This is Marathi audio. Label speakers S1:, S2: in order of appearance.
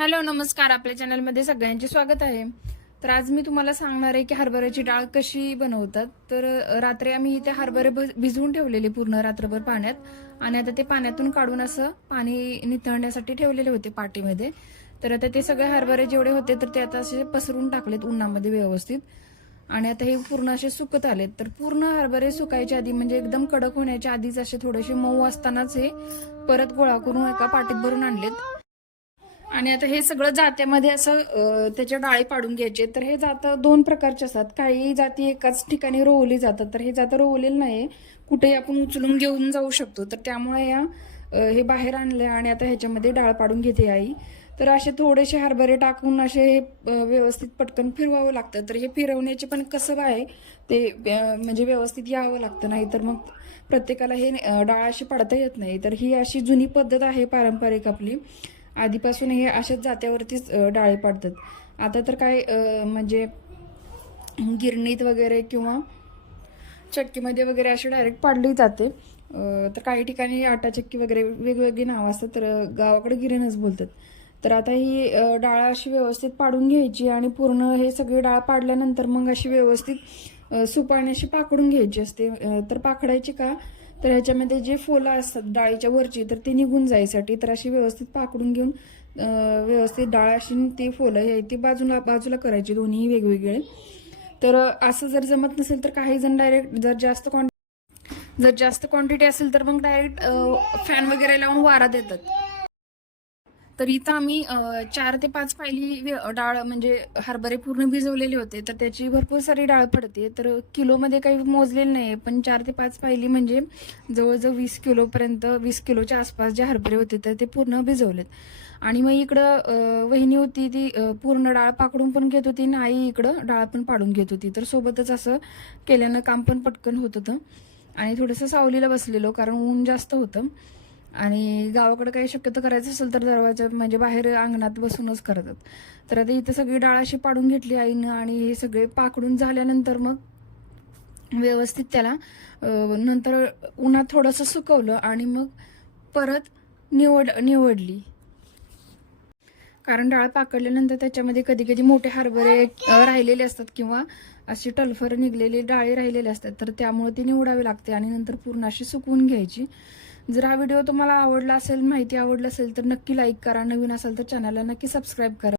S1: हॅलो नमस्कार. आपल्या चॅनलमध्ये सगळ्यांचे स्वागत आहे. तर आज मी तुम्हाला सांगणार आहे की हरभऱ्याची डाळ कशी बनवतात. तर रात्री आम्ही इथे हरभरे भिजवून ठेवलेले पूर्ण रात्रभर पाण्यात. आणि आता ते पाण्यातून काढून असं पाणी निथळण्यासाठी ठेवलेले होते पाटीमध्ये. तर आता ते सगळे हरभरे जेवढे होते तर ते आता असे पसरून टाकलेत उन्हामध्ये व्यवस्थित. आणि आता हे पूर्ण असे सुकत आलेत. तर पूर्ण हरभरे सुकायच्या आधी म्हणजे एकदम कडक होण्याच्या आधीच असे थोडेसे मऊ असतानाच हे परत गोळा करून एका पाटीत भरून आणलेत. आणि आता हे सगळं जात्यामध्ये असं त्याच्या डाळी पाडून घ्यायचे. तर हे जातं दोन प्रकारचे असतात. काही जाती एकाच ठिकाणी रोवली जातात. तर हे जातं रोवलेलं नाही कुठेही आपण उचलून घेऊन जाऊ शकतो. तर त्यामुळे या हे बाहेर आणले आणि आता ह्याच्यामध्ये डाळ पाडून घेते आई. तर असे थोडेसे हरभरे टाकून असे हे व्यवस्थित पटकन फिरवावं लागतं. तर हे फिरवण्याचे पण कसं आहे. ते म्हणजे व्यवस्थित यावं लागतं. नाही तर मग प्रत्येकाला हे डाळ अशी पाडता येत नाही. तर ही अशी जुनी पद्धत आहे पारंपरिक आपली. आधीपासून हे अशाच जात्यावरतीच डाळे पाडतात. आता तर काय म्हणजे गिरणीत वगैरे किंवा चक्कीमध्ये वगैरे अशी डायरेक्ट पाडली जाते. तर काही ठिकाणी आटा चक्की वगैरे वेगवेगळी नावं असतात तर गावाकडे गिरणच बोलतात. तर आता ही डाळ अशी व्यवस्थित पाडून घ्यायची आणि पूर्ण हे सगळी डाळ पाडल्यानंतर मग अशी व्यवस्थित सुपाने अशी पाकडून घ्यायची असते. तर पाकडायची का तर ह्याच्यामध्ये जे फोलं असतात डाळीच्या वरची तर ते निघून जायसाठी तर अशी व्यवस्थित पाकडून घेऊन व्यवस्थित डाळ अशी ती फोलं हे ती बाजूला बाजूला करायची. दोन्ही वेगवेगळे. तर असं जर जमत नसेल तर काही जण डायरेक्ट जर जास्त क्वांटिटी जर जास्त क्वांटिटी असेल तर मग डायरेक्ट फॅन वगैरे लावून वारा देतात. तर इथं आम्ही चार ते पाच पायली डाळ म्हणजे हरभरे पूर्ण भिजवलेले होते. तर त्याची भरपूर सारी डाळ पडते. तर किलोमध्ये काही मोजलेलं नाही पण चार ते पाच पायली म्हणजे जवळजवळ वीस किलोपर्यंत वीस किलोच्या आसपास जे हरभरे होते तर ते पूर्ण भिजवलेत. आणि मग इकडं वहिनी होती ती पूर्ण डाळ पाकडून पण घेत होती आणि आई इकडं डाळ पण पाडून घेत होती. तर सोबतच असं केल्यानं काम पण पटकन होत होतं. आणि थोडंसं सावलीला बसलेलो कारण ऊन जास्त होतं. आणि गावाकडे काही शक्यतो करायचं असेल तर दरवाजा म्हणजे बाहेर अंगणात बसूनच करतात. तर आता इथं सगळी डाळ अशी पाडून घेतली आईनं आणि हे सगळे पाकडून झाल्यानंतर मग व्यवस्थित त्याला नंतर उन्हात थोडंसं सुकवलं आणि मग परत निवड निवडली. कारण डाळ पाकडल्यानंतर त्याच्यामध्ये कधी कधी मोठे हरभरे राहिलेले असतात किंवा अशी टलफर निघलेली डाळी राहिलेले असतात. तर त्यामुळे ती निवडावी लागते आणि नंतर पूर्ण अशी सुकवून घ्यायची. जर हा व्हिडिओ तुम्हाला आवडला असेल माहिती आवडला असेल तर नक्की लाईक करा. नवीन असेल तर चॅनलला नक्की सबस्क्राईब करा.